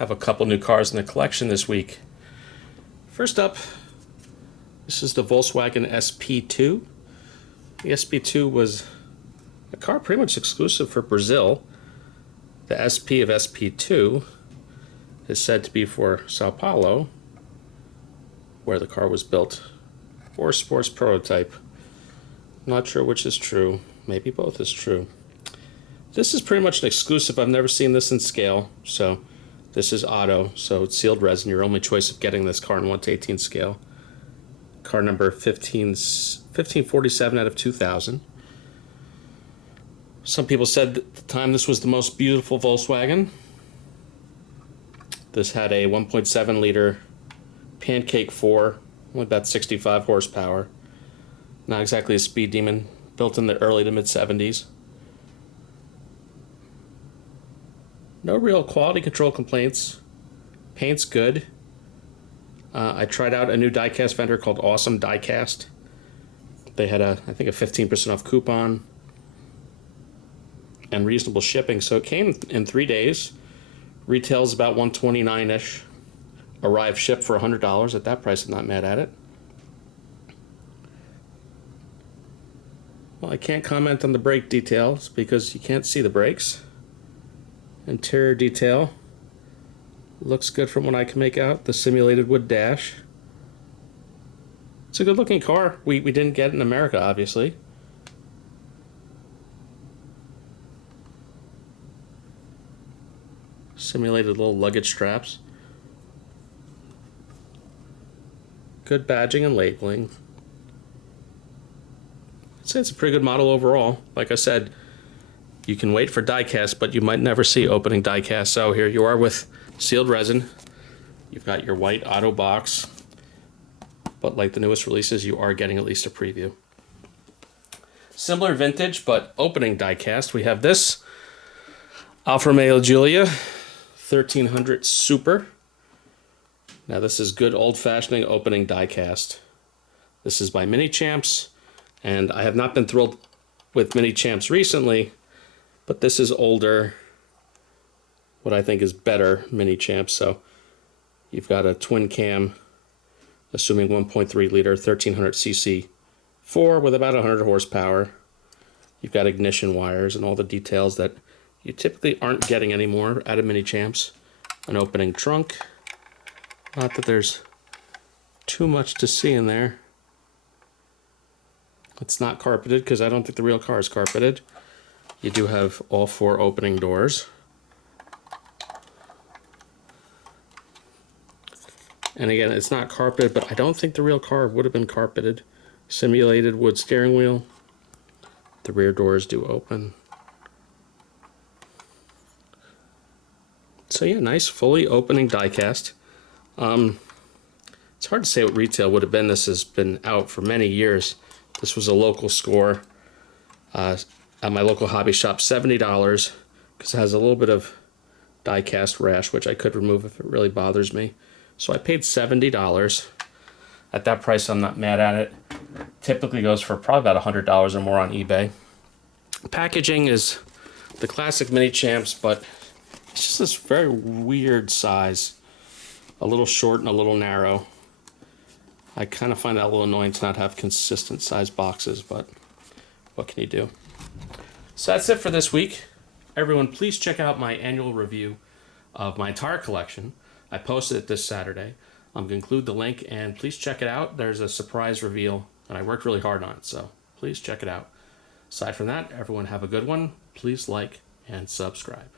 Have a couple new cars in the collection this week. First up, this is the Volkswagen SP2. The SP2 was a car pretty much exclusive for Brazil. The SP of SP2 is said to be for Sao Paulo, where the car was built, or a sports prototype. Not sure which is true. Maybe both is true. This is pretty much an exclusive. I've never seen this in scale, so this is auto, so it's sealed resin. Your only choice of getting this car in 1/18 scale. Car number 1547 out of 2000. Some people said at the time this was the most beautiful Volkswagen. This had a 1.7 liter Pancake 4, only about 65 horsepower. Not exactly a speed demon, built in the early to mid 70s. No real quality control complaints. Paint's good. I tried out a new diecast vendor called Awesome Diecast. They had I think a 15% off coupon and reasonable shipping. So it came in 3 days. Retails about $129-ish. Arrived shipped for $100. At that price, I'm not mad at it. Well, I can't comment on the brake details because you can't see the brakes. Interior detail looks good from what I can make out. The simulated wood dash. It's a good looking car. We didn't get it in America, obviously. Simulated little luggage straps. Good badging and labeling. I'd say it's a pretty good model overall. Like I said, you can wait for diecast, but you might never see opening diecast. So here you are with sealed resin. You've got your white auto box, but like the newest releases, you are getting at least a preview. Similar vintage, but opening diecast. We have this Alfa Romeo Giulia 1300 Super. Now this is good old-fashioned opening diecast. This is by Mini Champs, and I have not been thrilled with Mini Champs recently, but this is older, what I think is better Mini Champs. So you've got a twin cam, assuming 1.3 liter, 1300cc 4 with about 100 horsepower. You've got ignition wires and all the details that you typically aren't getting anymore out of Mini Champs. An opening trunk. Not that there's too much to see in there. It's not carpeted because I don't think the real car is carpeted. You do have all 4 opening doors. And again, it's not carpeted, but I don't think the real car would have been carpeted. Simulated wood steering wheel. The rear doors do open. So yeah, nice fully opening diecast. It's hard to say what retail would have been. This has been out for many years. This was a local score at my local hobby shop, $70, because it has a little bit of diecast rash, which I could remove if it really bothers me. So I paid $70. At that price, I'm not mad at it. Typically goes for probably about $100 or more on eBay. Packaging is the classic Mini Champs, but it's just this very weird size. A little short and a little narrow. I kind of find that a little annoying to not have consistent size boxes, but what can you do? So that's it for this week. Everyone, please check out my annual review of my entire collection. I posted it this Saturday. I'm going to include the link, and please check it out. There's a surprise reveal, and I worked really hard on it, so please check it out. Aside from that, everyone have a good one. Please like and subscribe.